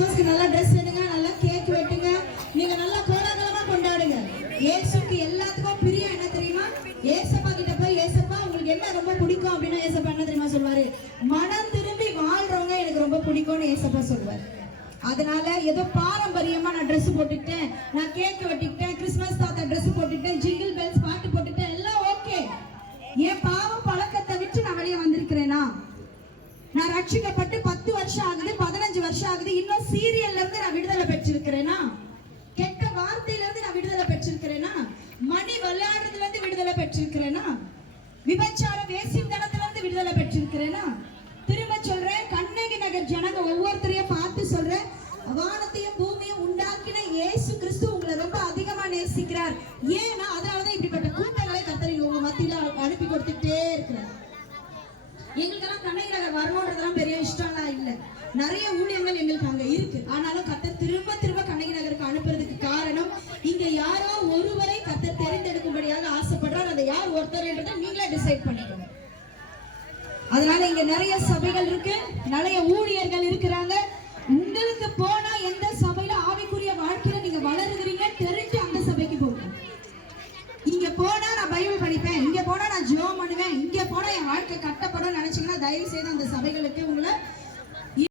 கிறிஸ்மஸ்க்கு நல்லா ட்ரெஸ் எடுங்க, நல்லா கேக் வெட்டுங்க, நீங்க நல்லா கோலாகலமா கொண்டாடுங்க. இயேசுக்கு எல்லாத்துக்கும் பிரியம் என்ன தெரியுமா? ஏசப்பா கிட்ட போய் ஏசப்பா உங்களுக்கு என்ன ரொம்ப பிடிக்கும் அப்படின்னா ஏசப்பா என்ன தெரியுமா சொல்வாரு? மனம் திரும்பி வாழ்றவங்க எனக்கு ரொம்ப பிடிக்கும்னு ஏசப்பா சொல்வாரு. அதனால ஏதோ பாரம்பரியமா நான் ட்ரெஸ் போட்டுட்டேன், நான் கேக் வெட்டிக்கிட்டேன், கிறிஸ்மஸ் தாத்தா ட்ரெஸ் போட்டுட்டேன், ஜிங்கிள் பெல்ஸ் பாட்டு போட்டுட்டேன், எல்லாம் ஓகே. என் பாவ பழக்கத்தை விட்டு நான் வெளியே வந்திருக்கிறேனா? நான் ரட்சிக்கப்பட்டு 10 வருஷம் ஆகுது, 15 வருஷம் ஆகுது, இன்னும் சீரியல்ல இருந்து நான் விடுதலை பெற்றிருக்கிறேனா? கெட்ட வார்த்தையில இருந்து நான் விடுதலை பெற்றிருக்கிறேனா? மணி விளையாடுறதுல இருந்து விடுதலை பெற்றிருக்கிறேனா? விபச்சார வேசித்தனத்துல இருந்து விடுதலை பெற்றிருக்கிறேனா? திரும்ப சொல்றேன், கண்ணகி நகர் ஜனங்க ஒவ்வொருத்தரையும் பார்த்து சொல்றேன், வானத்தையும் பூமியும் உண்டாக்கின இயேசு கிறிஸ்து உங்களை ரொம்ப அதிகமா நேசிக்கிறார். ஏன்னா அதனாலதான் இப்படிப்பட்ட கூட்டங்களை கர்த்தர் உங்க மத்தியில அனுப்பி கொடுத்துட்டே இருக்கிறார். எங்களுக்கெல்லாம் கண்ணகி நகர் வரணுன்றதெல்லாம் பெரிய இஷ்டம்லாம் இல்லை, நிறைய ஊழியங்கள் எங்களுக்கு அங்க இருக்கு. ஆனாலும் கர்த்தர் திரும்ப திரும்ப கண்ணகி நகருக்கு அனுப்புறதுக்கு காரணம், இங்க யாரோ ஒருவரை கர்த்தர் தெரிந்தெடுக்கும்படியாக ஆசைப்படுறார். அதை யார் ஒருத்தர்ன்றதை நீங்களே டிசைட் பண்ணிக்கணும். அதனால இங்க நிறைய சபைகள் இருக்கு, நிறைய ஊழியர்கள் இருக்கிறாங்க. உங்களுக்கு போனா எந்த சபையில ஆவிக்குரிய வாழ்க்கையில நீங்க வளருகிறீங்க தெரிஞ்சு அந்த சபைக்கு போங்க. இங்க போனா நான் பைபிள் படிப்பேன், இங்க போனா நான் ஜெபம் பண்ணுவேன், இங்க போனா என் வாழ்க்கை கட்டப்படும் நினைச்சீங்கன்னா தயவு செய்து அந்த சபைகளுக்கு உங்களை